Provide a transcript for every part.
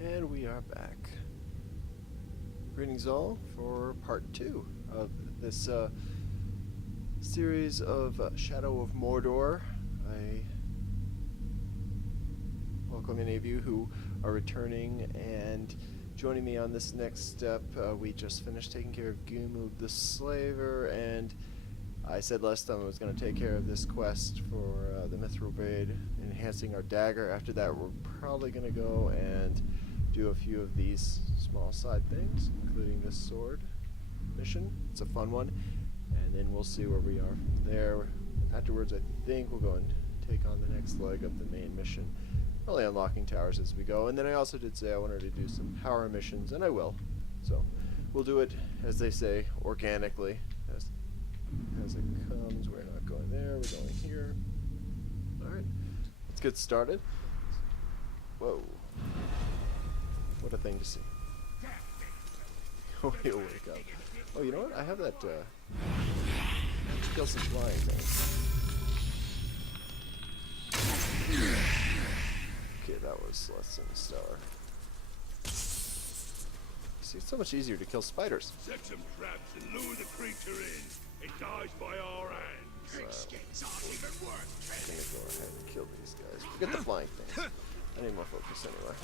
And we are back. Greetings all for part 2 of this series of Shadow of Mordor. I welcome any of you who are returning and joining me on this next step. We just finished taking care of Gumug the Slaver, and I said last time I was going to take care of this quest for the Mithril Braid, enhancing our dagger. After that, we're probably going to go and do a few of these small side things, including this sword mission. It's a fun one, and then we'll see where we are from there. Afterwards, I think we'll go and take on the next leg of the main mission, probably unlocking towers as we go. And then I also did say I wanted to do some power missions, and I will. So we'll do it, as they say, organically, as it comes. We're not going there, we're going here. Alright, let's get started. Whoa. What a thing to see. Oh, he'll wake up. Oh, you know what? I have that, kill some flying things. Okay, that was less than a star. See, it's so much easier to kill spiders. Set some traps and lure the creature in. It dies by our hands. I'm gonna go ahead and kill these guys. Forget the flying things. I need more focus anyway.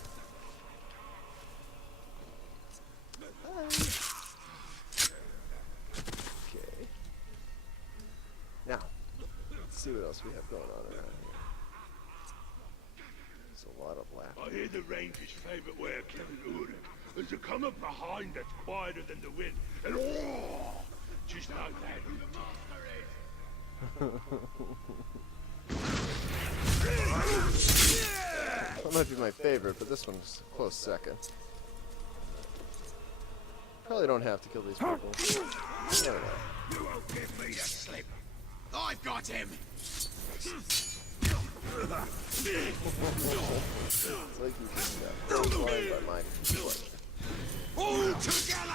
Okay. Now, let's see what else we have going on around here. There's a lot of laughter. I hear the ranger's favourite way of killing Uruk is to come up behind that's quieter than the wind and just like that. That might be my favorite, but this one's a close second. Probably don't have to kill these people. No. You won't give me the slip. I've got him. It's like you just got blind by my foot. All together!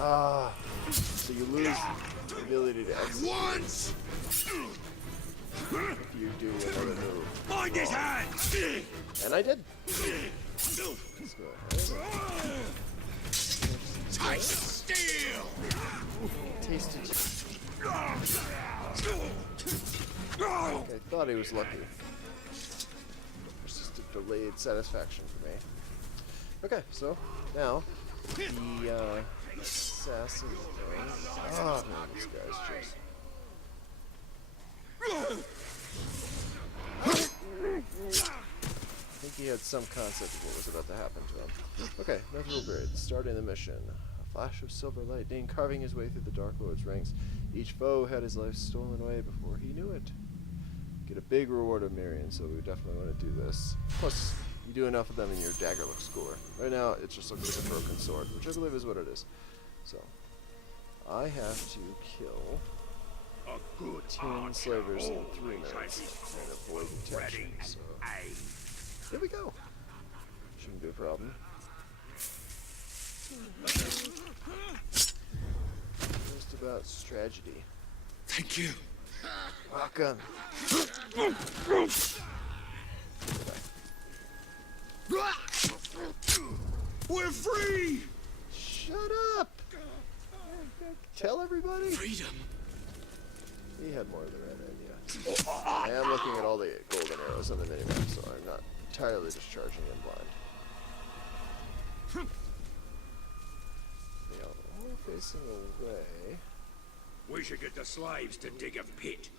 Ah, so you lose the ability to execute Once! if you do another move. Mind his hands! And I did. Let's go ahead. Taste steel! Tasted. Okay, I thought he was lucky. It's just a delayed satisfaction for me. Okay, so now the assassin thing. Oh man, this guy's just. I think he had some concept of what was about to happen to him. Okay, Mithril Braid, starting the mission. A flash of silver lightning carving his way through the Dark Lord's ranks. Each foe had his life stolen away before he knew it. Get a big reward of Mirian, so we definitely want to do this. Plus, you do enough of them and your dagger looks cooler. Right now, it just looks like a broken sword, which I believe is what it is. So, I have to kill A good 10 slavers in 3 minutes and avoid detection, so here we go. Shouldn't be a problem. Just about strategy. Thank you. Welcome. We're free! Shut up! Tell everybody. Freedom. He had more of the red idea. I am looking at all the golden arrows on the minimap, so I'm not entirely just charging in blind. They are all facing away. We should get the slaves to dig a pit.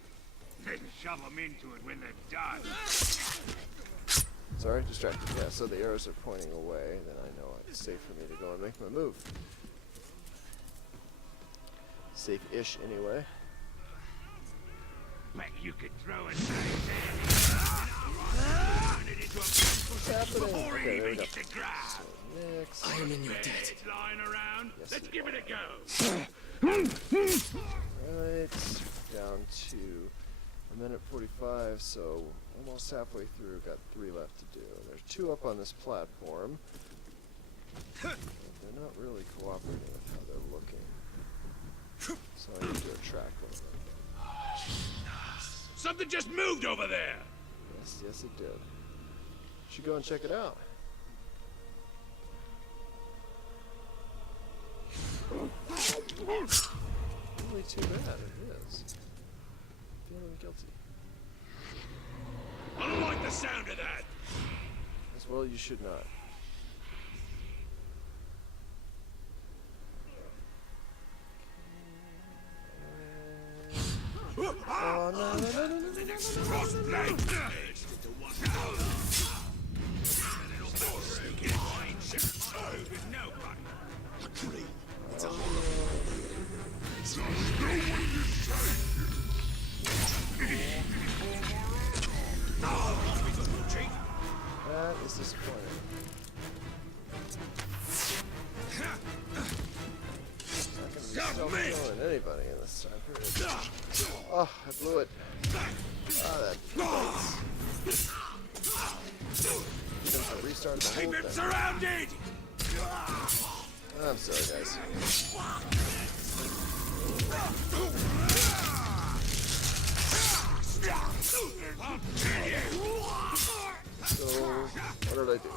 Then shove them into it when they're done. Sorry, distracted. Yeah, so the arrows are pointing away, then I know it's safe for me to go and make my move. Safe-ish, anyway. Bet you could throw a knife What's happening? before Okay, he there we even go. hits the ground. So next. I am in your debt. It's lying around. Yes, Let's you give it are. a go. Right, down to a A minute 45, so almost halfway through. Got 3 left to do. There's 2 up on this platform. But they're not really cooperating with how they're looking. So I need to attract one of them. Something just moved over there! Yes it did. Should go and check it out. Really too bad, it is. Feeling guilty. I don't like the sound of that! As well you should not. Oh no. That is disappointing. Not gonna be killing anybody in this time period. Oh, I blew it. Ah, that bites. I restarted the whole thing. Surrounded! I'm sorry, guys. So, what did I do?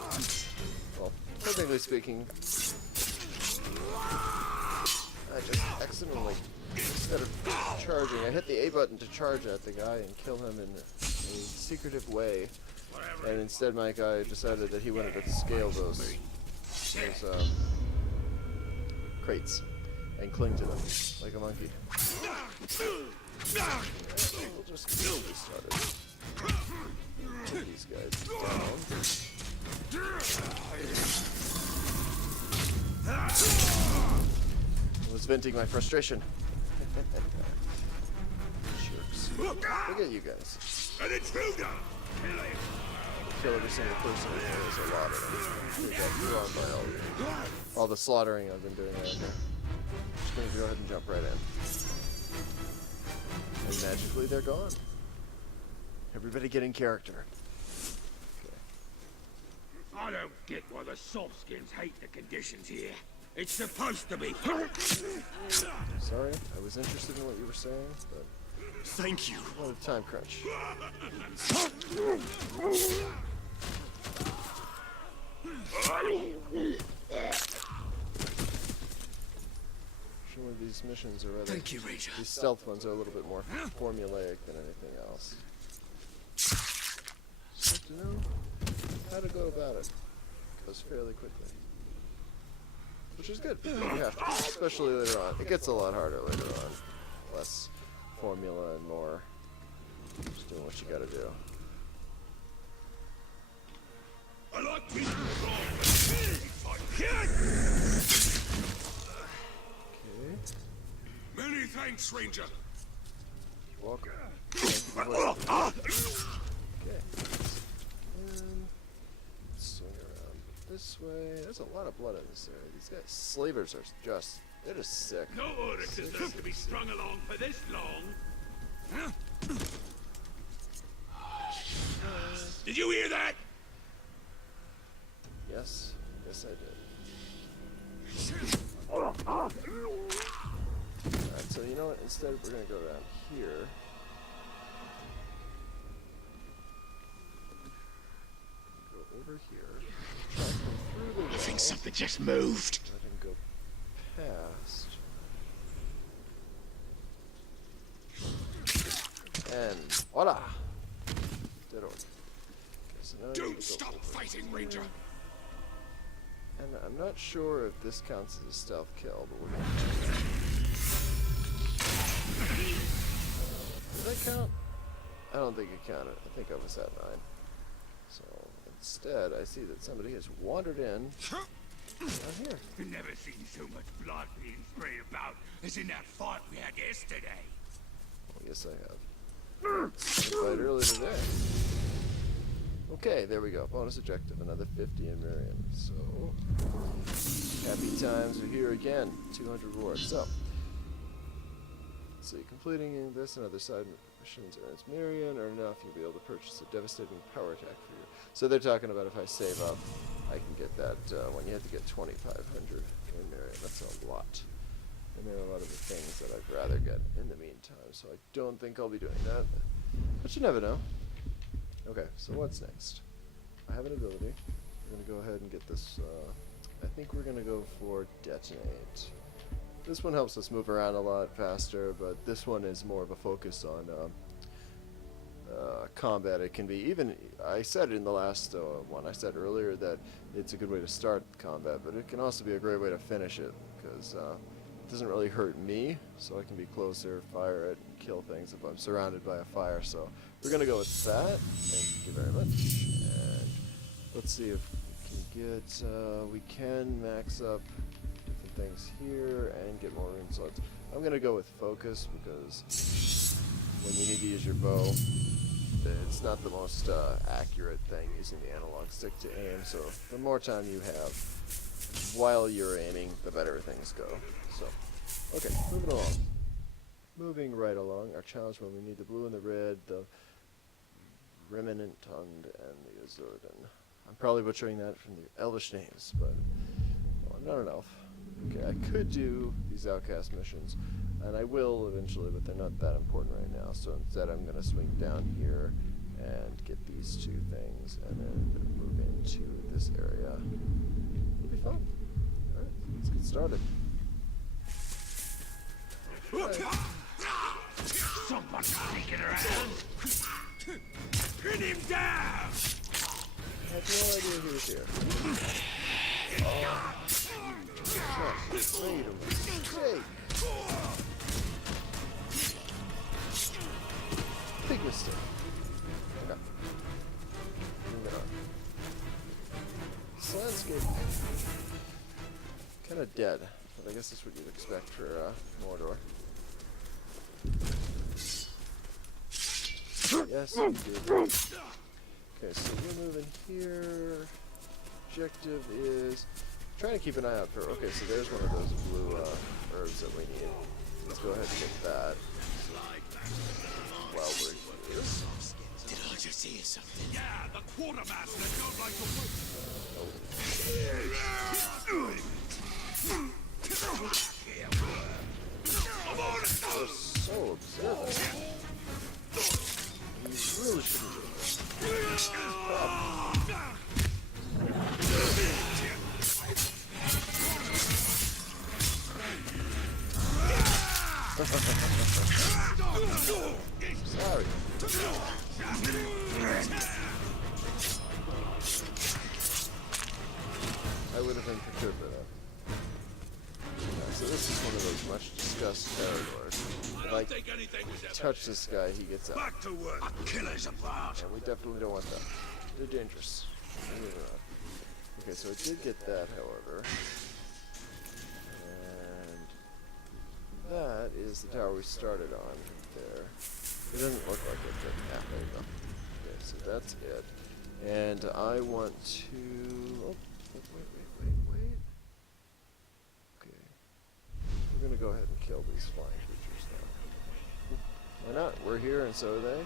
Well, technically speaking, I just accidentally, instead of charging, I hit the A button to charge at the guy and kill him in a secretive way. And instead my guy decided that he wanted to scale those crates and cling to them like a monkey. We'll just get this started. Put these guys down. I was venting my frustration. Jerks. Look at you guys. An intruder! Kill every single person in here is a lot of them. We got wrong by all the slaughtering I've been doing around here. Just going to go ahead and jump right in. And magically they're gone. Everybody get in character. I don't get why the softskins hate the conditions here. It's supposed to be. Sorry, I was interested in what you were saying, but Thank you. what a time crunch. Sure, these missions are rather. Thank you, Ranger. These stealth ones are a little bit more formulaic than anything else. Just have to know how to go about it. Goes fairly quickly. Which is good. You have to, especially later on. It gets a lot harder later on. Less formula and more just doing what you gotta do. I like to okay. Many thanks, Ranger. Welcome. Okay. And swing around this way. There's a lot of blood in this area. These guys, slavers, are just, they're just sick. No order deserves to be strung along for this long. Did you hear that? Yes. Yes, I did. Alright, so you know what? Instead, we're going to go around here. Go over here. Track them through the wall. I think something just moved. Let him go past. And voila! Dead orc. Okay, so now I need Don't to go stop over fighting, here. Ranger. And I'm not sure if this counts as a stealth kill, but we're gonna. Did that count? I don't think it counted. I think I was at 9. So instead, I see that somebody has wandered in down here. I've never seen so much blood being sprayed about as in that fight we had yesterday. Well, yes, I have. Fight earlier today. Okay, there we go. Bonus objective, another 50 in Miriam. So, happy times are here again. 200 rewards. So, let's see, completing this, another side Missions earns Miriam or enough, you'll be able to purchase a devastating power attack for you. So they're talking about if I save up, I can get that one. You have to get 2,500 in Miriam. That's a lot. And there are a lot of the things that I'd rather get in the meantime, so I don't think I'll be doing that. But you never know. Okay, so what's next? I have an ability. We're going to go ahead and get this. I think we're going to go for Detonate. This one helps us move around a lot faster, but this one is more of a focus on combat. It can be even, I said in the last one, I said earlier that it's a good way to start combat, but it can also be a great way to finish it, because it doesn't really hurt me, so I can be closer, fire it, and kill things if I'm surrounded by a fire. So we're going to go with that. Thank you very much. And let's see if we can get, we can max up different things here and get more rune slots. I'm going to go with focus, because when you need to use your bow, it's not the most accurate thing using the analog stick to aim, so the more time you have while you're aiming, the better things go. So, okay, moving along. Moving right along, our challenge when we need the blue and the red, the Remanent Tund, and the Azurdan. I'm probably butchering that from the Elvish names, but well, I'm not an elf. Okay, I could do these outcast missions, and I will eventually, but they're not that important right now. So instead I'm going to swing down here and get these two things, and then move into this area. It'll be fun. Alright, let's get started. Someone take it around. Pin him down. I had no idea he was here. Made a mistake. Big mistake. Okay. Moving on. This landscape kind of dead, but I guess that's what you'd expect for Mordor. Yes, you do. Okay, so you're moving here. Objective is trying to keep an eye out for. Okay, so there's one of those blue herbs that we need. Let's go ahead and get that. While we're here. Did I just see something? Yeah, the quartermaster don't like to You're so observant. You really shouldn't do this. Sorry. I would have been prepared for that. So this is one of those much discussed corridors. I don't think anything was ever Touch this guy, he gets out. back to work. A killer's about. And we definitely don't want that. They're dangerous. Okay, so I did get that, however. And that is the tower we started on there. It doesn't look like it, but yeah, there you go. Okay, so that's it. And I want to... Oh, wait. Okay. We're going to go ahead and kill these flying creatures now. Why not? We're here and so are they.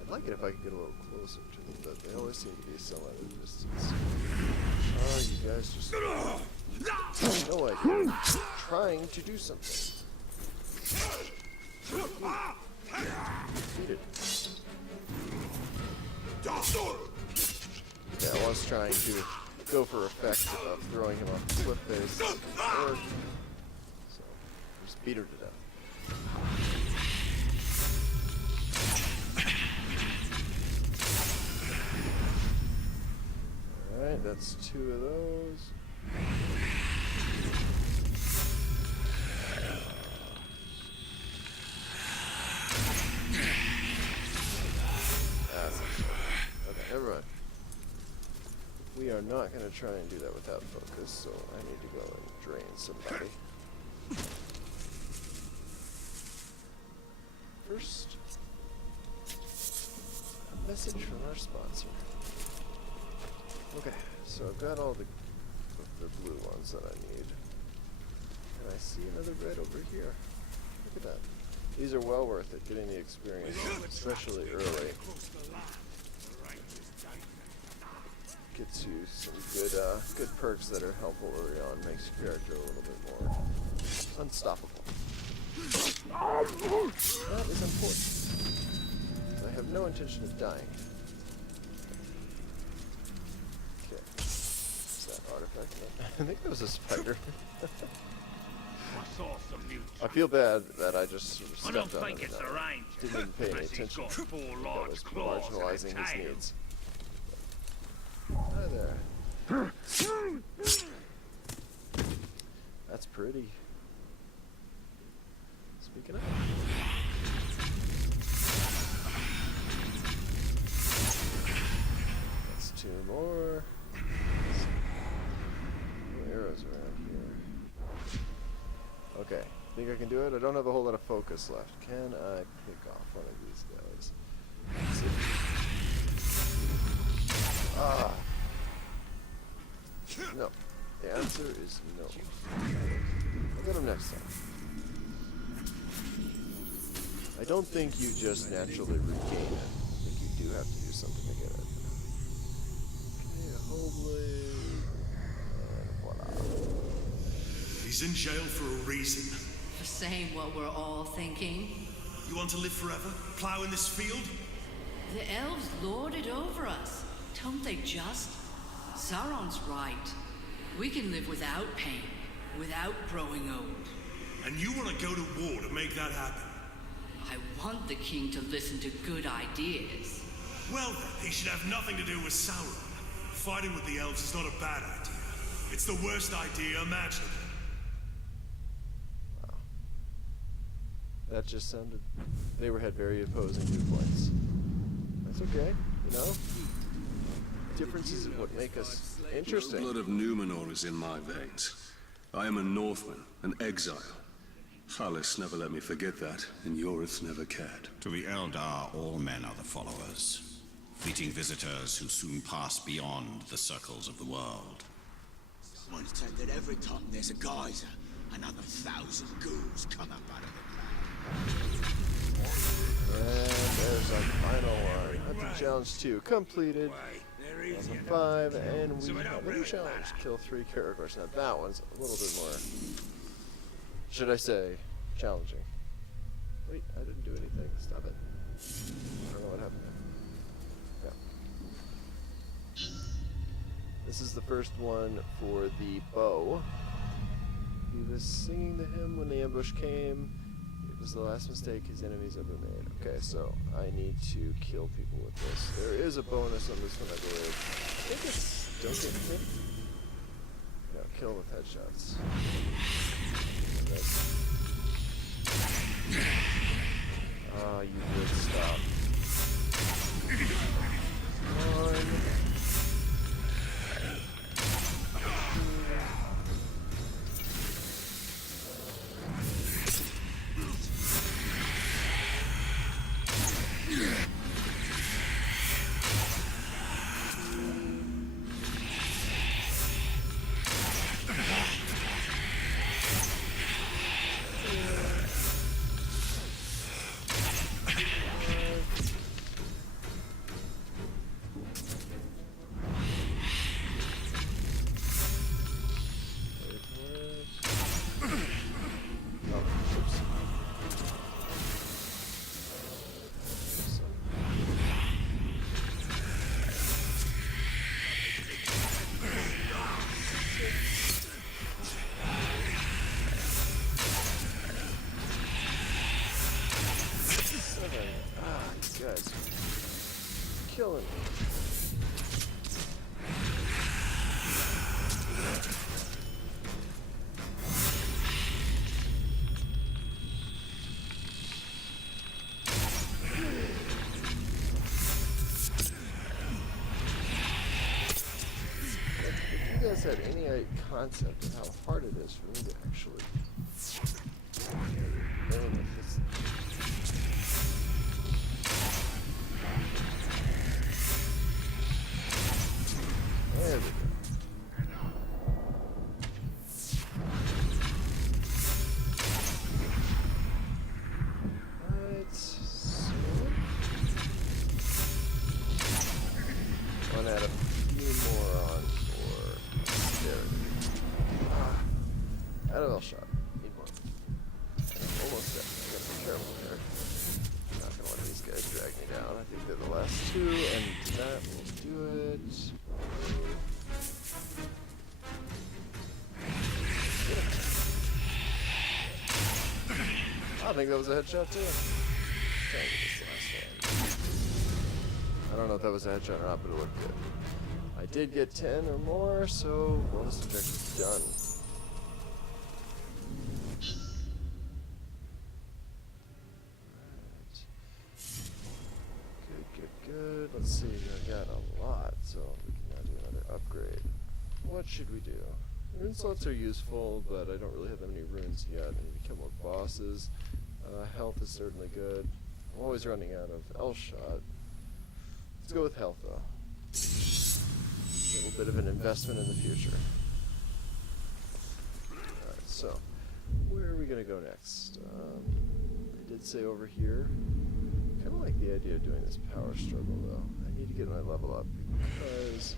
I'd like it if I could get a little closer to them, but they always seem to be some at a distance. Oh, you guys just... No idea. Trying to do something. Defeated. Yeah, I was trying to go for effect of throwing him off the cliff face. Or, so, just beat her to death. Alright, that's two of those. Okay, never mind. We are not going to try and do that without focus, so I need to go and drain somebody. First, a message from our sponsor. Okay, so I've got all the blue ones that I need. And I see another red over here. Look at that. These are well worth it, getting the experience, especially early. Gets you some good perks that are helpful early on, makes your character a little bit more unstoppable. That is important. I have no intention of dying. Okay. What's that artifact? I think that was a spider. I saw some new I feel bad that I just sort of I don't stepped on think it. it's a ranger. Didn't even pay any Unless he's attention. got four That large was claws and a marginalizing his tail. needs. Hi there. That's pretty. Speaking of. That's two more. No arrows around here. Okay, think I can do it? I don't have a whole lot of focus left. Can I pick off one of these guys? Let's see. Ah. No. The answer is no. I'll get him next time. I don't think you just naturally regain it. I think you do have to do something to get it. Okay, a whole blade. And voila. He's in jail for a reason. For saying what we're all thinking. You want to live forever? Plow in this field? The elves lord it over us. Don't they just? Sauron's right. We can live without pain, without growing old. And you want to go to war to make that happen? I want the king to listen to good ideas. Well then, he should have nothing to do with Sauron. Fighting with the elves is not a bad idea. It's the worst idea imaginable. Wow. That just sounded... They had very opposing viewpoints. That's okay, you know? Differences is what make us The interesting. blood of Numenor is in my veins. I am a Northman, an exile. Hallis never let me forget that, and Yorith never cared. To the Eldar, all men are the followers. Fleeting visitors who soon pass beyond the circles of the world. Someone said that every time there's a geyser, another 1,000 ghouls come up out of the ground. And there's our final one. Hunter challenge 2 completed. Level 5, and we have a new challenge. Kill 3 characters. Now that one's a little bit more, should I say, challenging. Wait, I didn't do anything. Stop it. I don't know what happened there. Yeah. This is the first one for the bow. He was singing the hymn when the ambush came. It was the last mistake his enemies ever made. Okay, so I need to kill people with this. There is a bonus on this one, I believe. I think it's don't get hit. No, kill with headshots. Ah, you would stop. Come on. Guys, killing me. If you guys had any concept of how hard it is for me to actually aim with this. There we go. 2, and that will do it. I think that was a headshot too. Trying to get this last one. I don't know if that was a headshot or not, but it looked good. I did get 10 or more, so bonus objective done. Good. Let's see, I got a lot, so we can now do another upgrade. What should we do? Rune slots are useful, but I don't really have that many runes yet. I need to kill more bosses. Health is certainly good. I'm always running out of L-shot. Let's go with health, though. A little bit of an investment in the future. Alright, so, where are we going to go next? I did say over here. I kind of like the idea of doing this power struggle, though. I need to get my level up because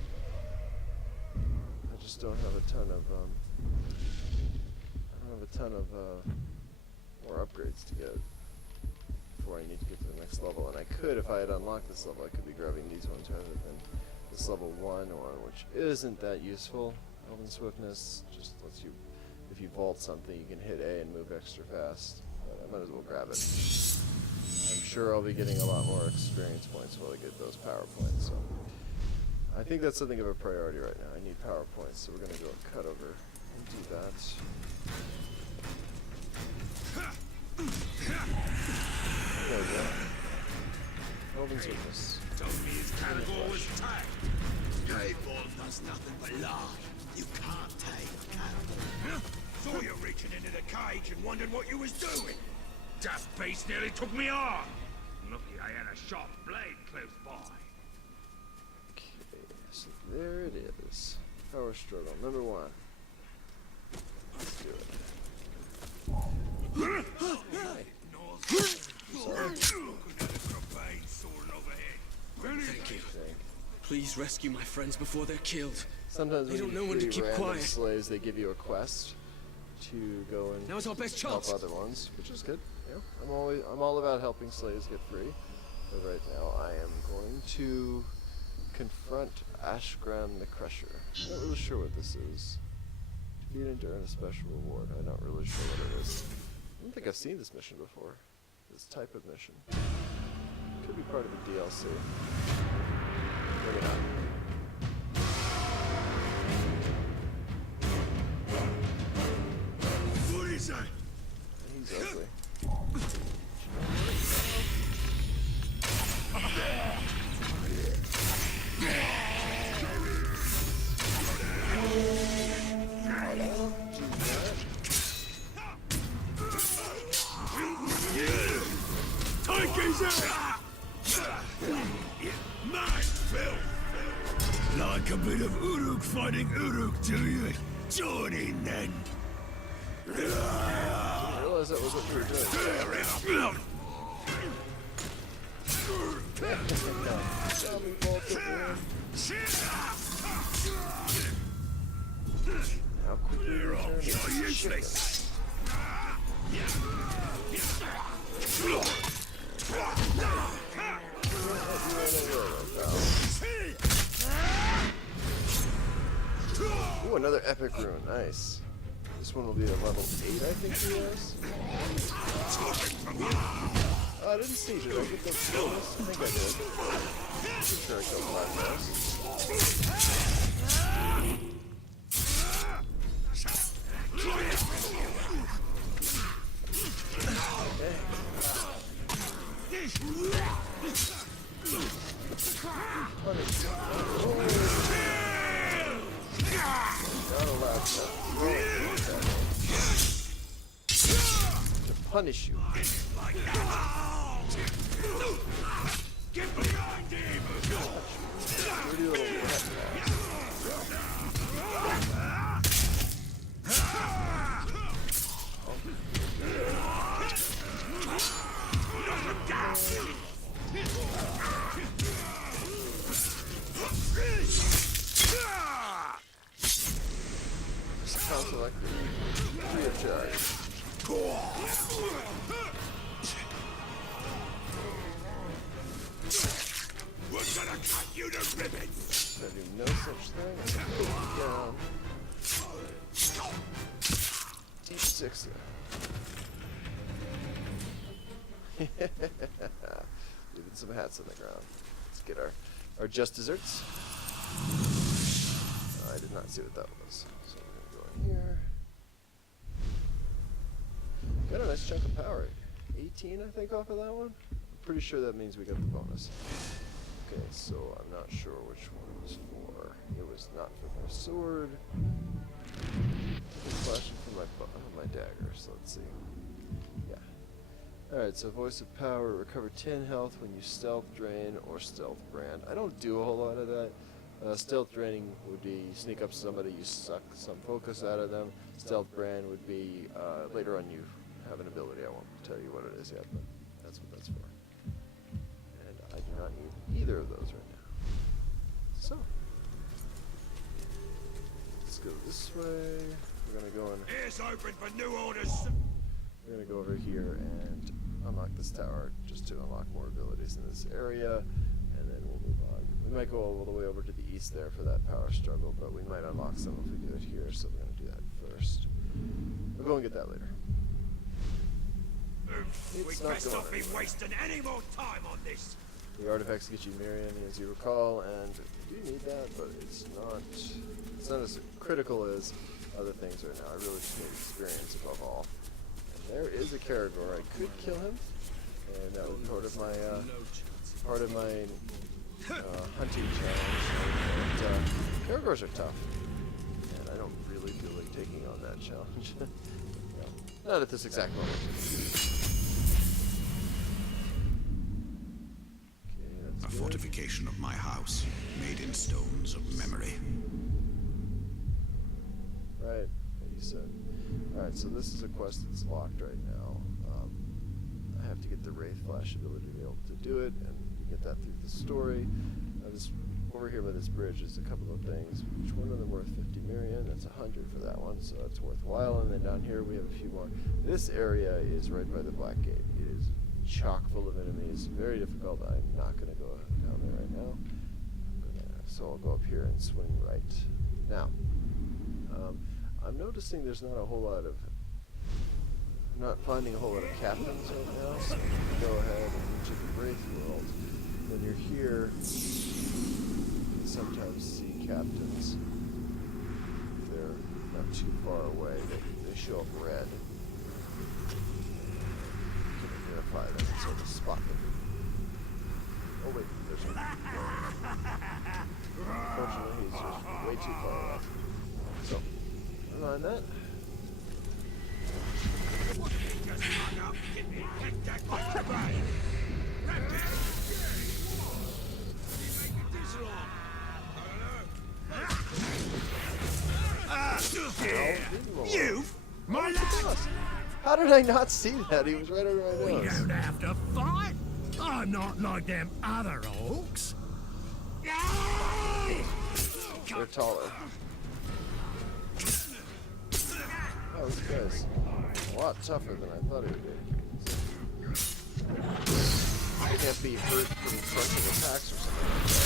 I just don't have a ton of more upgrades to get before I need to get to the next level. And I could, if I had unlocked this level, I could be grabbing these ones rather than this level 1 one, which isn't that useful. Elven Swiftness just lets you, if you vault something, you can hit A and move extra fast. But I might as well grab it. I'm sure I'll be getting a lot more experience points while I get those power points. So I think that's something of a priority right now. I need power points, so we're going to go cut over and do that. There we go. Elven Surface. Told me his cattle was tight. Cattle does nothing but lie. You can't tame cattle. Saw you reaching into the cage and wondered what you was doing. Daft beast nearly took me on. Lucky I had a sharp blade close by. Okay, so there it is. Power struggle number 1. Let's do it. Thank you. Please rescue my friends before they're killed. Sometimes They don't know when when to you keep free random quiet. slaves, they give you a quest to go and Now's our best help chance. other ones, which is good. Yeah, I'm all about helping slaves get free. But right now, I am going to confront Ashgram the Crusher. I'm not really sure what this is. Defeat and earn a special reward. I'm not really sure what it is. I don't think I've seen this mission before. This type of mission. Could be part of a DLC. Maybe not. What is that? He's ugly. Take his out! Nice, Phil! Like a bit of Uruk fighting Uruk, do you? Join in then! I didn't realize that was what you were doing. Zombie bolt over here. How quickly you return is chicken. Ooh, another epic rune. Nice. This one will be a level 8, I think he was. Oh, I didn't see. Did I get those bonus? I think I did. I'm sure I killed 5 guys. To punish you. Get behind him! Pretty little cat now. Sounds like free of charge. gonna cut you to ribbons! I do no such thing. I'm gonna put you down. Deep 6. Leaving some hats on the ground. Let's get our just desserts. I did not see what that was. So we're gonna go in here. Got a nice chunk of power. 18, I think, off of that one. I'm pretty sure that means we got the bonus. Okay, so I'm not sure which one it was for. It was not for my sword. It's flashing for my dagger, so let's see. Yeah. Alright, so Voice of Power, recover 10 health when you stealth drain or stealth brand. I don't do a whole lot of that. Stealth draining would be you sneak up to somebody, you suck some focus out of them. Stealth brand would be later on you have an ability. I won't tell you what it is yet, but that's what that's for. And I do not need either of those right now. So, let's go this way. We're gonna go in. Ears open for new orders! We're gonna go over here and unlock this tower just to unlock more abilities in this area, and then we'll move on. We might go all the way over to the east there for that power struggle, but we might unlock some if we do it here, so we're gonna do that first. We'll go and get that later. We It's not best going not be anywhere. wasting any more time on this! The artifacts get you Miriam, as you recall, and you do need that, but it's not as critical as other things right now. I really just need experience above all. And there is a Caragor. I could kill him, and that would be part of my hunting challenge. But Caragors are tough, and I don't really feel like taking on that challenge. No, not at this exact moment. A fortification of my house, made in stones of memory. Right, like you said. Alright, so this is a quest that's locked right now. I have to get the Wraith Flash ability to be able to do it, and you get that through the story. This, over here by this bridge is a couple of things. Each one of them worth 50 Miriam. That's 100 for that one, so that's worthwhile. And then down here we have a few more. This area is right by the Black Gate. It is chock full of enemies. Very difficult. I'm not going to go down there right now. So I'll go up here and swing right. Now, I'm noticing there's not a whole lot of... I'm not finding a whole lot of captains right now, so I'm going to go ahead and check the Wraith World. When you're here, you sometimes see captains. They're not too far away. They show up red. Verify them and sort of spot them. Oh wait, there's one. Unfortunately, he's just way too far away. So, never mind that. Just hung up, get me kicked that much to brain! You? My lad! How did I not see that? He was right under my We nose. don't have to fight! I'm not like them other orcs! They're taller. Oh, this guy's a lot tougher than I thought he would be. He can't be hurt from frontal attacks or something like that.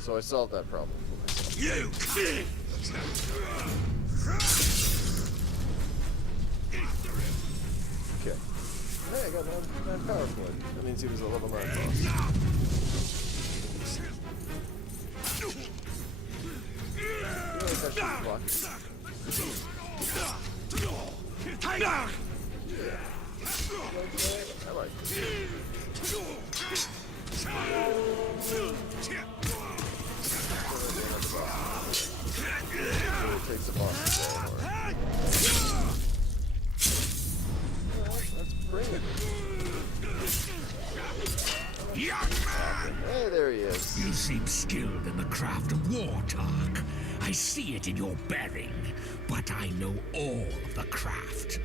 So I solved that problem for myself. You! Okay. Hey, I got 9 power point. That means he was a level 9 boss. I should block it. I like it. It takes a boss to go hard. That's brilliant. Hey, there he is. You seem skilled in the craft of war talk. I see it in your bearing, but I know all of the craft.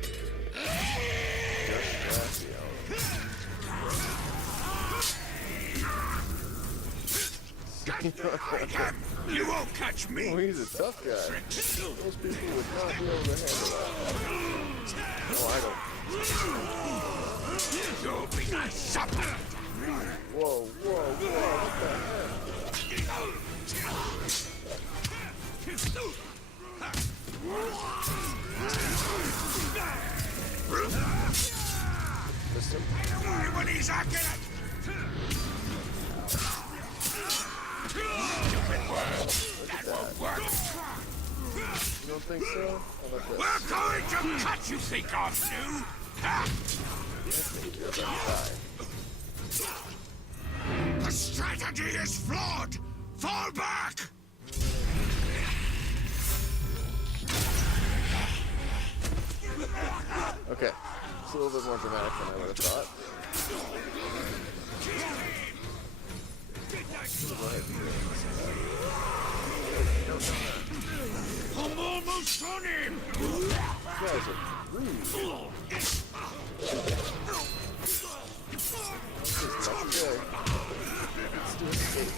You won't catch me! Oh, he's a tough guy. Most people would not be able to handle that. Oh, I don't. You'll be Whoa, whoa, whoa, what the heck? Missed him. When he's hacking it! Look at that. You don't think so? How about this? We're going to cut you think off, you! I think you're about to die. The strategy is flawed! Fall back! Okay. It's a little bit more dramatic than I would have thought. I'm almost on him! You guys are rude. This is not good. Let's do escape.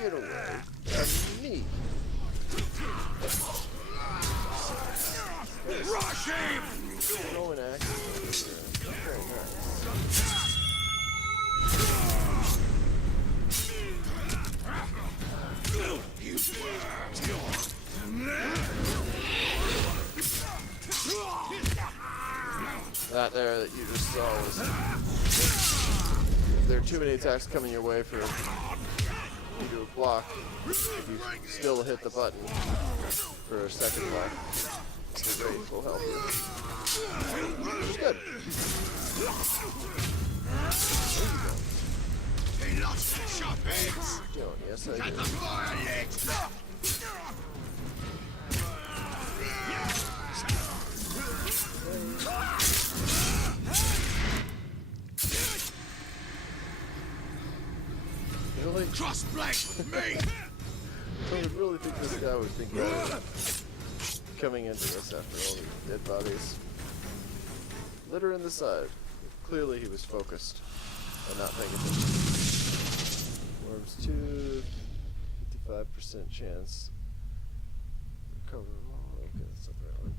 Get away from me. Rush him! Throwing axes. Very nice. That there that you just saw was... If there are too many attacks coming your way for you to block, if you still hit the button for a second block, the rage will help you. It's good. He lost the sharp heads! Doing, yes, I Got do. the fire legs! Really? Cross blade with me! I would really think this guy would think better coming into this after all these dead bodies. Litter in the side. Clearly he was focused and not paying attention. Worms 2, 55% chance. Recover. Oh, okay, that's not the right one.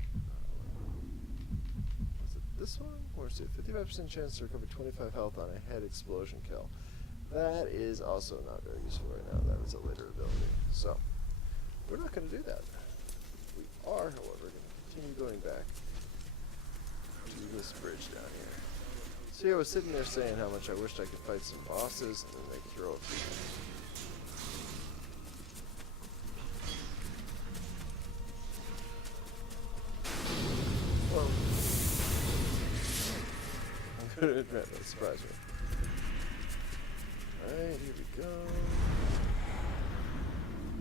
Was it this one? Worms 2, 55% chance to recover 25 health on a head explosion kill. That is also not very useful right now. That is a later ability. So, we're not going to do that. We are, however, going to continue going back to this bridge down here. See, I was sitting there saying how much I wished I could fight some bosses, and then they throw a few things. Well, I'm going to admit that surprised me. Alright, here we go.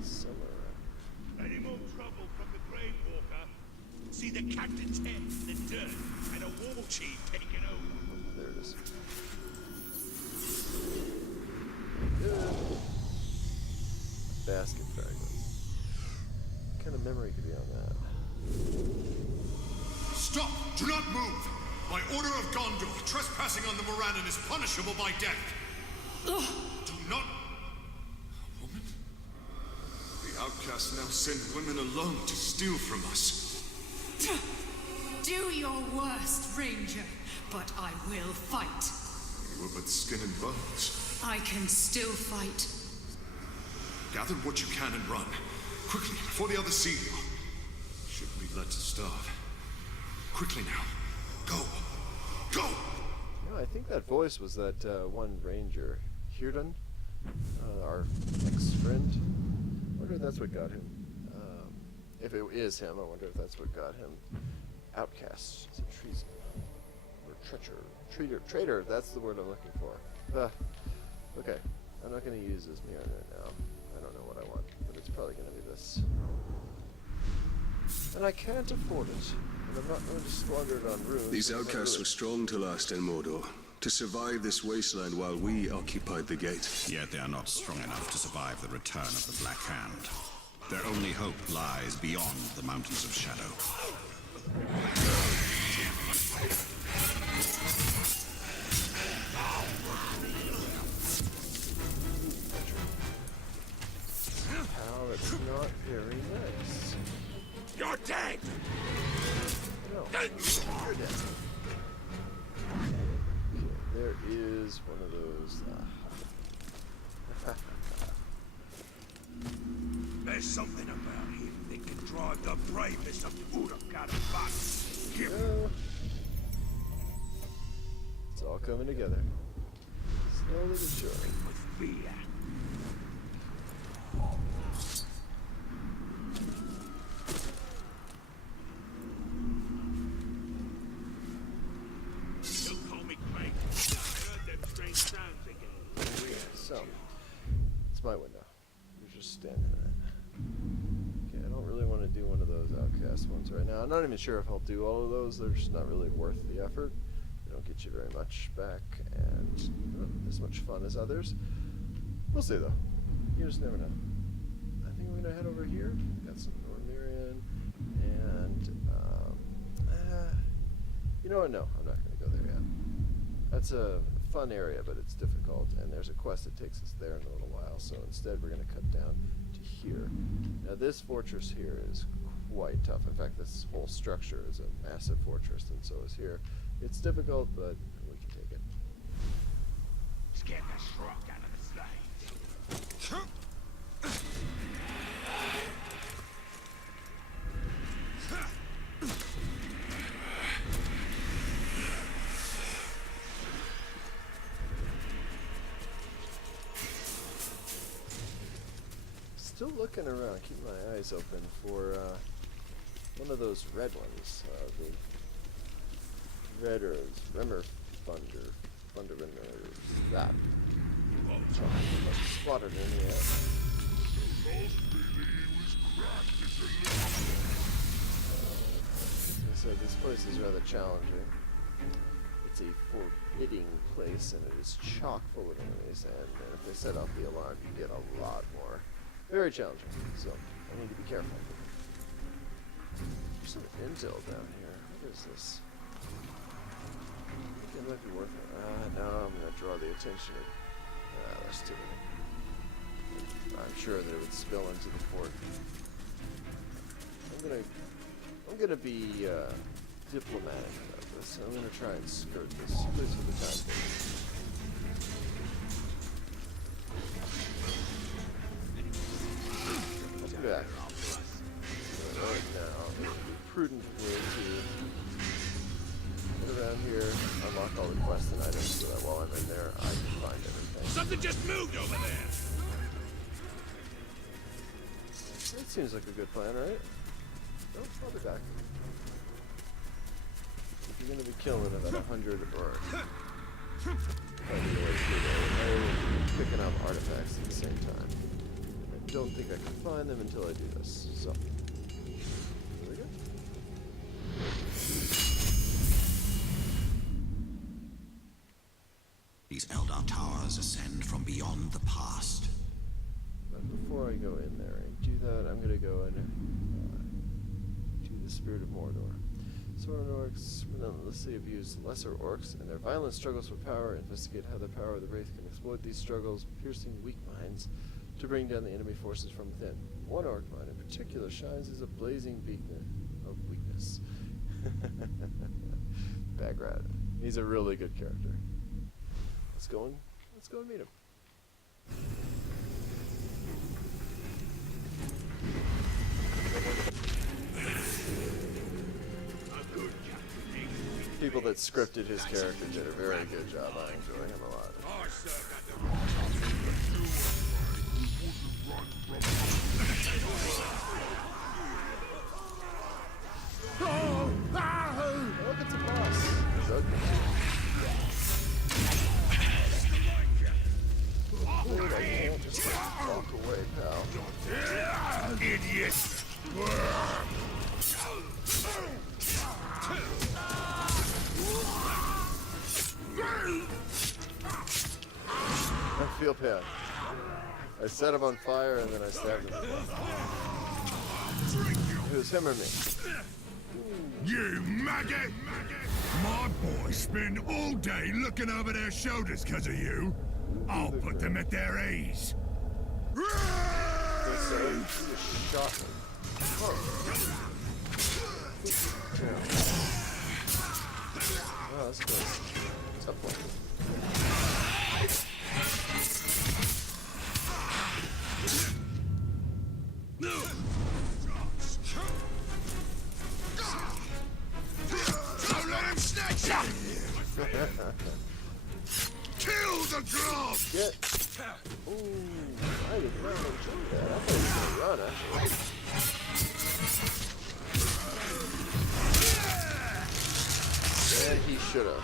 Summer. Any more trouble from the Grave Walker? See the captain's head in the dirt and a war chief taking over. There it is. Good. Basket fragment. What kind of memory could be on that? Stop! Do not move! By order of Gondor, trespassing on the Morannon is punishable by death. Do not... Woman? The outcasts now send women alone to steal from us. Do your worst, Ranger, but I will fight. You were but skin and bones. I can still fight. Gather what you can and run. Quickly, before the others see you. Shouldn't be let to starve. Quickly now. Go! Go! No, I think that voice was that one ranger, Hirdan, our ex-friend. I wonder if that's what got him. If it is him, I wonder if that's what got him outcast. It's a treason. Or treacher. Traitor, that's the word I'm looking for. Okay, I'm not going to use this mirror right now. I don't know what I want, but it's probably going to be this. And I can't afford it. And I'm not going to squander it on runes. These outcasts were strong to last in Mordor, to survive this wasteland while we occupied the gate. Yet they are not strong enough to survive the return of the Black Hand. Their only hope lies beyond the Mountains of Shadow. How it's not very nice. You're dead! No, you're dead. is one of those. There's something about him that can drive the bravest of Uruk-hai back. Yeah. It's all coming together. Slowly but surely. With fear. Don't call me crazy. I heard them strange sounds again. So, it's my window. You're just standing in it. Okay, I don't really want to do one of those outcast ones right now. I'm not even sure if I'll do all of those. They're just not really worth the effort. They don't get you very much back and not as much fun as others. We'll see though. You just never know. I think we're gonna head over here. Got some Normirian and you know what? No, I'm not gonna go there yet. That's a fun area, but it's difficult, and there's a quest that takes us there in a little while. So instead, we're gonna cut down to here. Now this fortress here is quite tough. In fact, this whole structure is a massive fortress, and so is here. It's difficult, but we can take it. Scared the shrug out of the slaves. Still looking around, keep my eyes open for one of those red ones. The Redders, Rimmer Thunder, that. Spotted in the As I said, this place is rather challenging. It's a forbidding place, and it is chock full of enemies, and if they set off the alarm, you get a lot more. Very challenging, so I need to be careful. There's some intel down here. What is this? I think it might be worth it. No, I'm going to draw the attention of... there's too many. I'm sure that it would spill into the fort. I'm gonna be diplomatic about this. I'm gonna try and skirt this, at least for the time being. Let's be back. Right now, it would be prudent for me to get around here, unlock all the quests and items, so that while I'm in there, I can find everything. Something just moved over there. That seems like a good plan, right? No, I'll be back. If you're gonna be killing about 100 or picking up artifacts at the same time. I don't think I can find them until I do this. So here we go. These Eldar towers ascend from beyond the past. But before I go in there and do that, I'm gonna go and to the spirit of Mordor. Sauron orcs relentlessly abuse lesser orcs in their violent struggles for power. Investigate how the power of the Wraith can exploit these struggles, piercing weak minds to bring down the enemy forces from within. One orc mind in particular shines as a blazing beacon of weakness. Bagrat. He's a really good character. Let's go and meet him. People that scripted his character did a very good job. I enjoy him a lot. Look, it's a boss. He's ugly. Dude, I can't just walk away, pal. Idiot! I feel bad. I set him on fire and then I stabbed him. It was him or me. You maggot! My boys spend all day looking over their shoulders because of you. I'll put them at their ease. He just shot me. Oh, that's good. Tough one. Don't let him snatch you! Kill the grub! Get. Ooh, I did not enjoy that. I thought he was gonna run, actually. And he should have.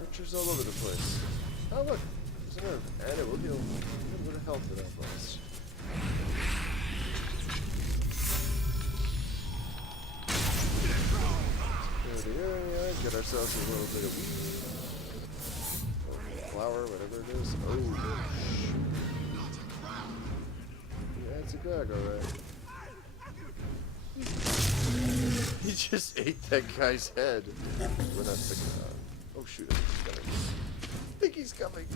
Archers all over the place. Oh look, there's another, and it will heal a little bit of health for that boss. Clear the area, get ourselves a little bit of weed. Or flour, whatever it is. Oh, yeah, it's a gag, alright. He just ate that guy's head. We're not picking it up. Oh shoot, I think he's coming.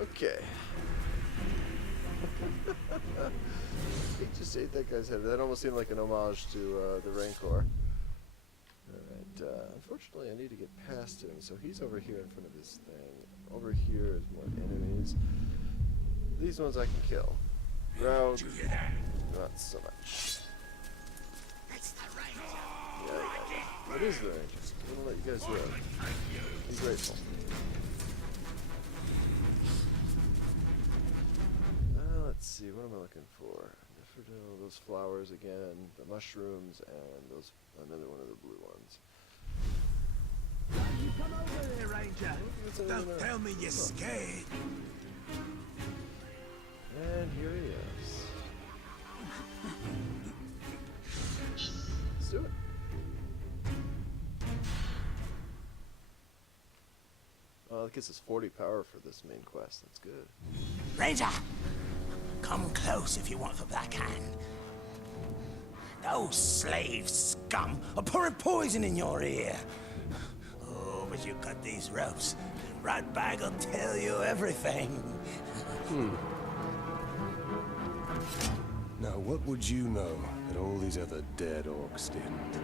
Okay. He just ate that guy's head. That almost seemed like an homage to the Rancor. Alright, unfortunately I need to get past him, so he's over here in front of this thing. Over here is more enemies. These ones I can kill. Rogue, not so much. Yeah. It is the Ranger. I'm gonna let you guys live. Be grateful. Let's see, what am I looking for? Those flowers again, the mushrooms, and those another one of the blue ones. You come over here, Ranger. Don't tell me you're scared. And here he is. Let's do it. Oh, it gives us 40 power for this main quest. That's good. Ranger, come close if you want the black hand. Those slave scum are pouring poison in your ear. Oh, but you cut these ropes. Ratbag will tell you everything. Now, what would you know that all these other dead orcs didn't?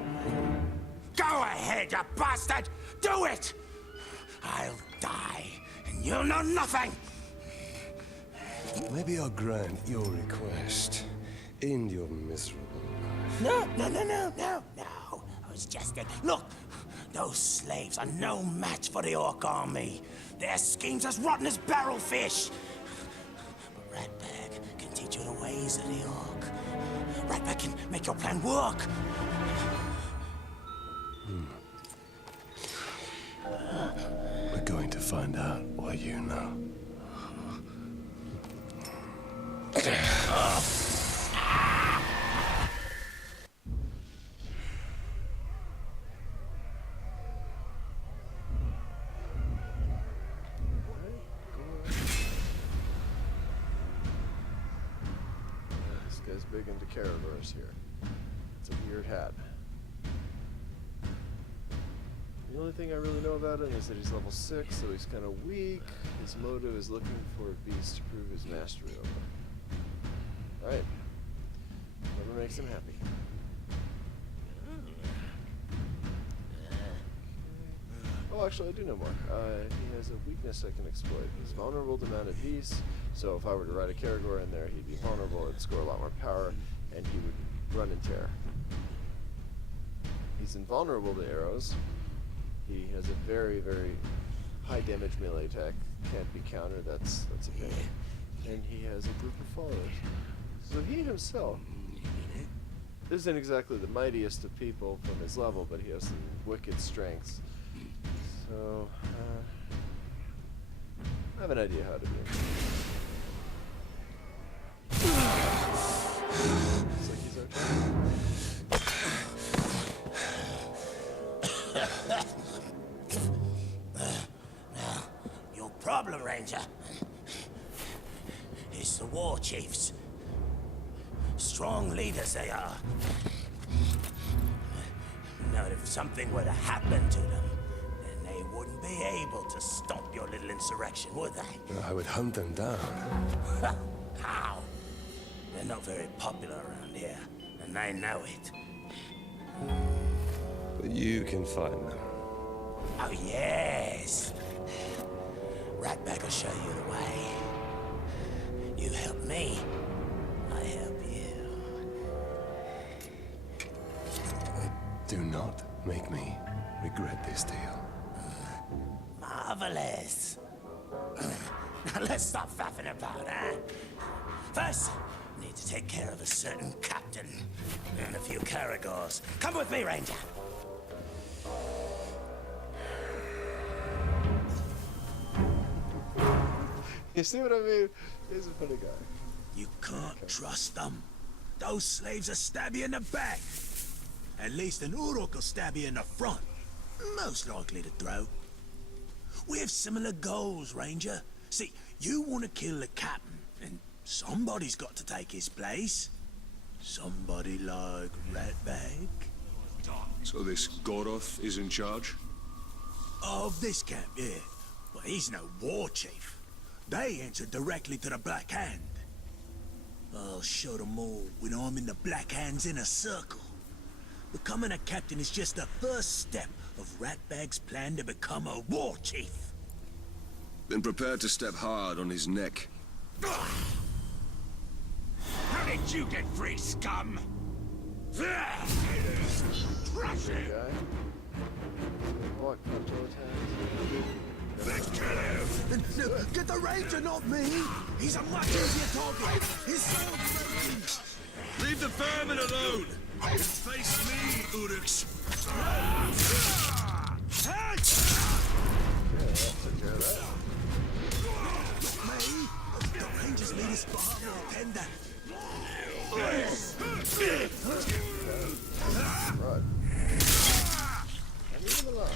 Go ahead, you bastard! Do it! I'll die, and you'll know nothing! Maybe I'll grant your request. End your miserable life. No. I was just look, those slaves are no match for the orc army. Their schemes as rotten as barrel fish. But Ratbag can teach you the ways of the orc. Ratbag can make your plan work. We're going to find out what you know. This guy's big into Carivores here. It's a weird hat. The only thing I really know about him is that he's level 6, so he's kind of weak. His motive is looking for a beast to prove his mastery over. Alright. Whatever makes him happy. Oh, actually, I do know more. He has a weakness I can exploit. He's vulnerable to mounted beasts, so if I were to ride a Caragor in there, he'd be vulnerable, it'd score a lot more power, and he would run in terror. He's invulnerable to arrows. He has a very, very high damage melee attack. Can't be countered, that's a pain. And he has a group of followers. So he himself isn't exactly the mightiest of people from his level, but he has some wicked strengths. So, I have an idea how to do it. Looks like he's our Now, your problem, Ranger, is the war chiefs. Strong leaders they are. Now, if something were to happen to them, then they wouldn't be able to stop your little insurrection, would they? I would hunt them down. How? They're not very popular around here, and they know it. But you can find them. Oh, yes. Ratbag will show you the way. You help me, I help you. Do not make me regret this deal. Marvelous. Now let's stop faffing about, huh? First, I need to take care of a certain captain and a few Caragors. Come with me, Ranger. You see what I mean? He's a funny guy. You can't trust them. Those slaves will stab you in the back. At least an Uruk will stab you in the front. Most likely the throat. We have similar goals, Ranger. See, you want to kill the captain, and somebody's got to take his place. Somebody like Ratbag. So this Goroth is in charge? Of this camp, yeah. But he's no war chief. They answer directly to the Black Hand. I'll show them all when I'm in the Black Hand's inner circle. Becoming a captain is just the first step of Ratbag's plan to become a war chief. Then prepare to step hard on his neck. How did you get free, scum? Crush Good it! guy. Block frontal attacks. Let's kill him! Get the Ranger, not me! He's a much easier target! His sword's broken! Leave the vermin alone! Face me, Uruks! Yeah, that took care of that. Me? The Rangers lead us far more tender. Right. And leave him alone.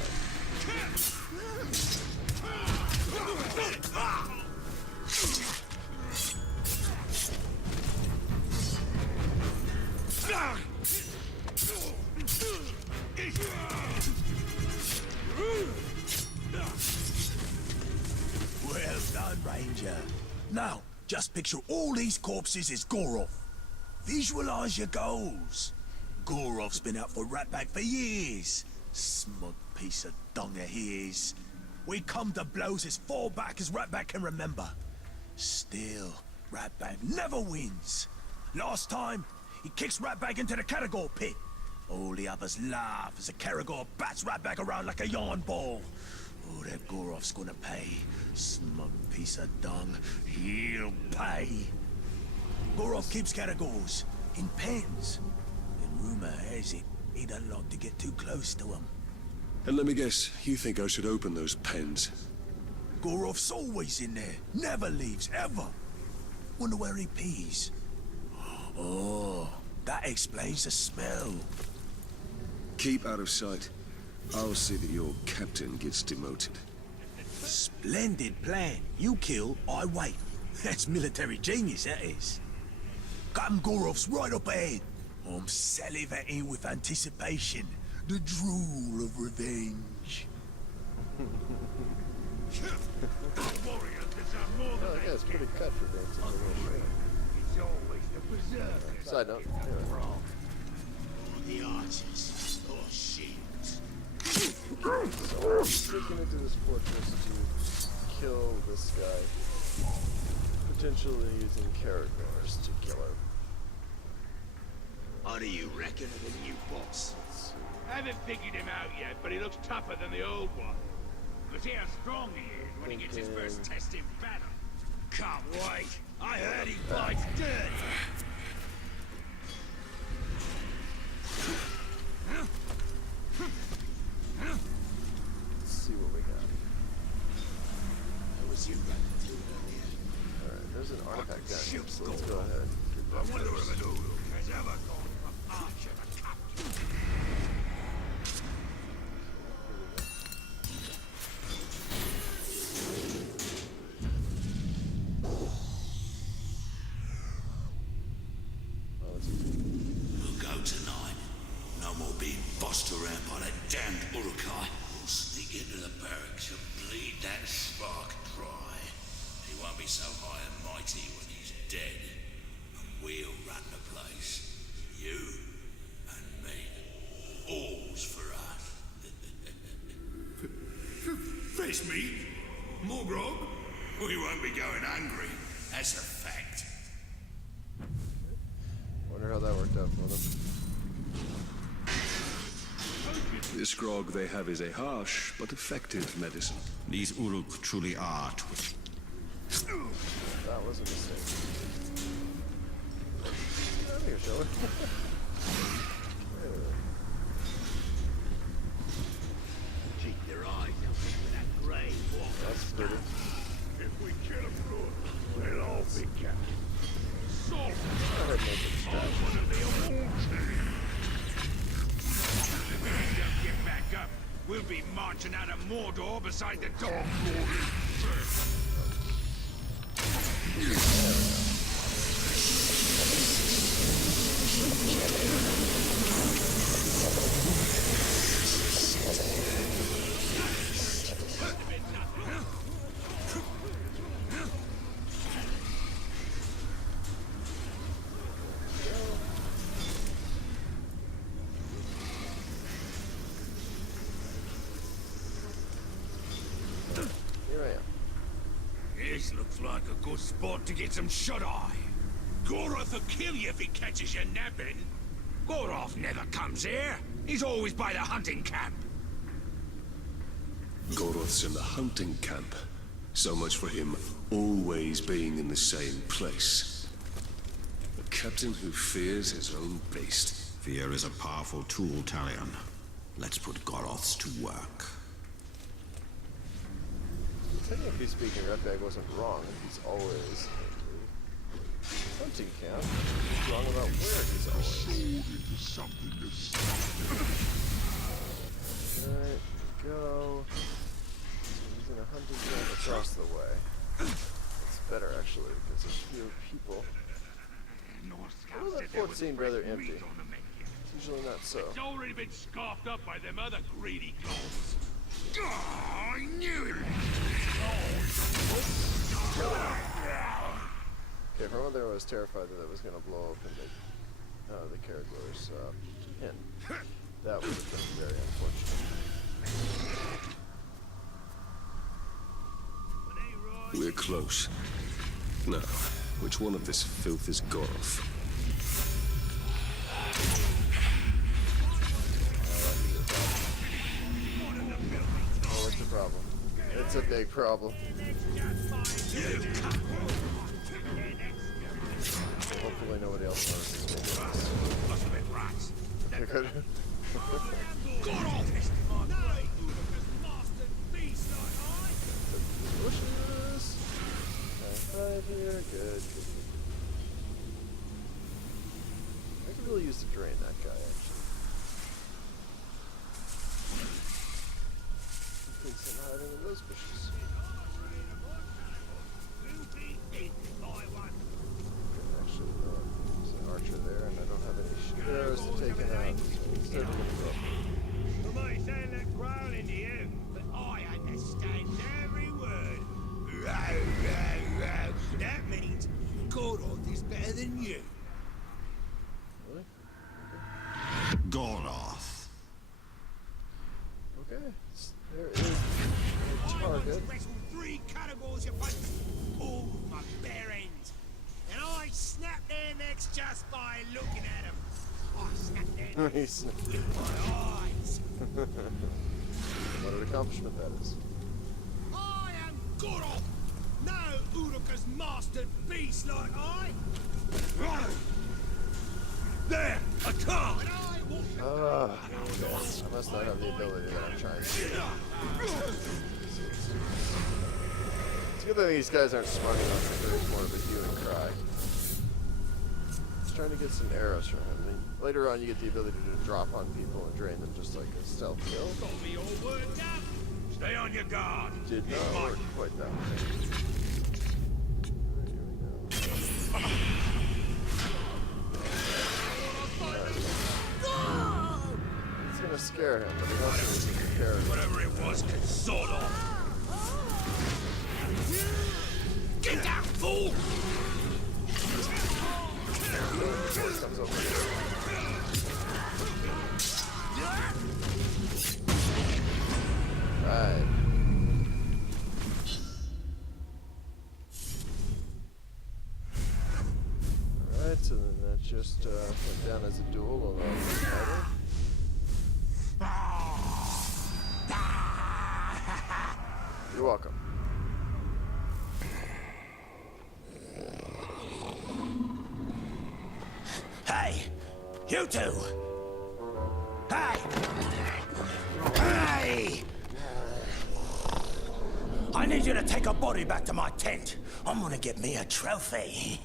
Well done, Ranger. Now, just picture all these corpses as Goroth. Visualize your goals. Goroth's been out for Ratbag for years. Smug piece of dung of his. We come to blows as far back as Ratbag can remember. Still, Ratbag never wins. Last time, he kicks Ratbag into the Caragor pit. All the others laugh as the Caragor bats Ratbag around like a yarn ball. Oh, that Goroth's gonna pay. Smug piece of dung. He'll pay. Goroth keeps Caragors in pens. And rumor has it he doesn't like to get too close to them. And let me guess, you think I should open those pens? Goroth's always in there. Never leaves, ever. Wonder where he pees. Oh, that explains the smell. Keep out of sight. I'll see that your captain gets demoted. Splendid plan. You kill, I wait. That's military genius, that is. Captain Goroth's right up ahead. I'm salivating with anticipation. The drool of revenge. Warriors deserve more Oh, than that guy's pretty cut for being such a little shit. It's always the berserkers. Side note. Anyway. The archers, or shields. So we're sneaking into this fortress to kill this guy. Potentially using Caragors to kill him. What do you reckon of the new boss? Haven't figured him out yet, but he looks tougher than the old one. We'll see how strong he is when he gets his first test in battle. Can't wait. I heard he fights dirty. Let's see what we got. What was you running through earlier? Alright, there's an artifact down here, so let's go ahead. Get I that wonder first. if an Uruk has ever gone from archer to captain. Oh, it's easy. We'll go tonight. No more being bossed around by that damned Urukai. We'll sneak into the barracks and so high and mighty when he's dead. And we'll run the place. You and me. All's for us. Face me? More grog? We won't be going hungry. That's a fact. Wonder how that worked out for them. This grog they have is a harsh but effective medicine. These Uruk truly are twisted. That was a mistake. Get out of here, shall we? Keep your eyes open for that grey walk. That's pretty. If we kill him good, we'll all be captured. So, Go ahead and make it I stop. want to be a war team. If we don't get back up, we'll be marching out of Mordor beside the Dark Lord. Here I am. This looks like a good spot to get some shut-eye. Goroth will kill you if he catches you napping. Goroth never comes here. He's always by the hunting camp. Goroth's in the hunting camp. So much for him always being in the same place. A captain who fears his own beast. Fear is a powerful tool, Talion. Let's put Goroths to work. Technically speaking, Redbag wasn't wrong. He's always hunting camp. He's wrong about where he's always. Alright, go. He's in a hunting camp across the way. It's better actually because there's fewer people. Well, that fort seemed rather empty. It's usually not so. It's already been scarfed up by them other greedy clones. Oh, I knew it! Okay, for a moment there I was terrified that it was going to blow open the Caragor's pin. That would have been very unfortunate. We're close. Now, which one of this filth is Goroth? Oh, what's the problem? It's a big problem. Hopefully nobody else notices me. Okay, good. Bushes. Right here, good. I could really use to drain that guy, actually. He thinks I'm hiding in those bushes. Actually, no. There's an archer there, and I don't have any arrows to take him out. So instead I'm gonna go. You might sound like growling to you, but I understand every word. Row, row, row. That means Goroth is better than you. Really? Goroth. Okay. There is a I once target. wrestled 3 Caragors you punch all with my bare ends. And I snapped their necks just by looking at them. I snapped their necks He's- with my eyes. What an accomplishment that is. I am Goroth, no Uruka's mastered beast like I. There, a car. And I walk I must not have the ability that I'm trying to do. It's good that these guys aren't smart enough to create more of a hue and cry. Just trying to get some arrows from him. I mean, later on you get the ability to drop on people and drain them just like a stealth kill. got me all worked up. Stay on your guard. Did It not might work quite that way. Here we go. It's gonna scare him, but he wants to prepare him. Whatever it was can sort off. Get down! Before it comes over here. Right. Alright, so then that just went down as a duel, although it's harder. You're welcome. Hey, you two! Hey! Hey! I need you to take a body back to my tent. I'm gonna get me a trophy.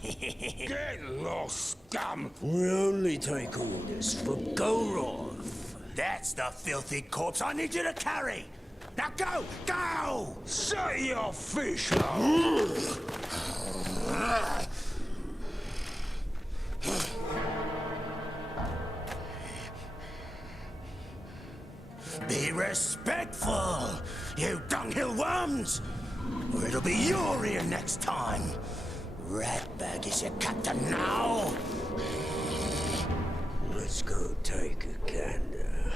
Get lost, scum! We only take orders for Gorov. That's the filthy corpse I need you to carry. Now go! Go! Shut your fish Be respectful, you dunghill worms! Or it'll be your ear next time. Ratbag is your captain now. Let's go take a gander.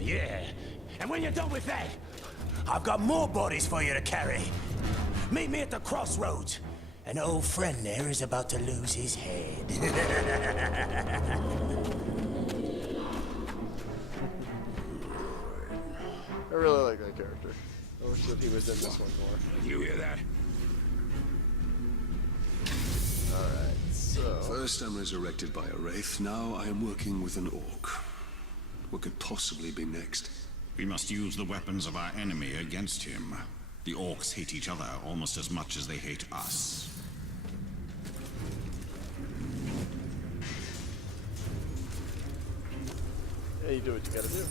Yeah, and when you're done with that, I've got more bodies for you to carry. Meet me at the crossroads. An old friend there is about to lose his head. I really like that character. I wish that he was in this one more. You hear that? Alright, so... First I'm resurrected by a wraith, now I am working with an orc. What could possibly be next? We must use the weapons of our enemy against him. The orcs hate each other almost as much as they hate us. Yeah, you do what you gotta do.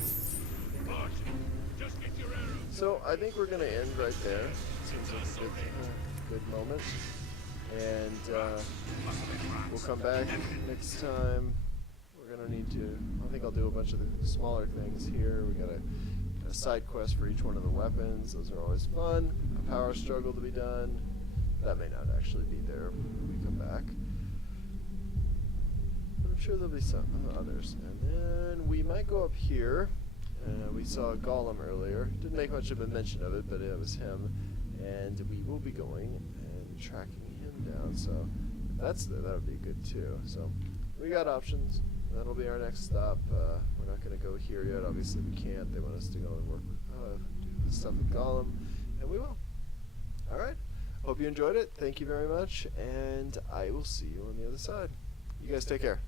Just get your arrows. So, I think we're gonna end right there. Seems like a good moment. And, we'll come back next time. We're gonna need to... I think I'll do a bunch of the smaller things here. We got a side quest for each one of the weapons. Those are always fun. A power struggle to be done. That may not actually be there when we come back. But I'm sure there'll be some others. And then we might go up here. We saw Gollum earlier. Didn't make much of a mention of it, but it was him. And we will be going and tracking him down. So if that's there, that would be good too. So we got options. That'll be our next stop. We're not going to go here yet. Obviously we can't. They want us to go and work do the stuff with Gollum. And we will. Alright. Hope you enjoyed it. Thank you very much. And I will see you on the other side. You guys take care.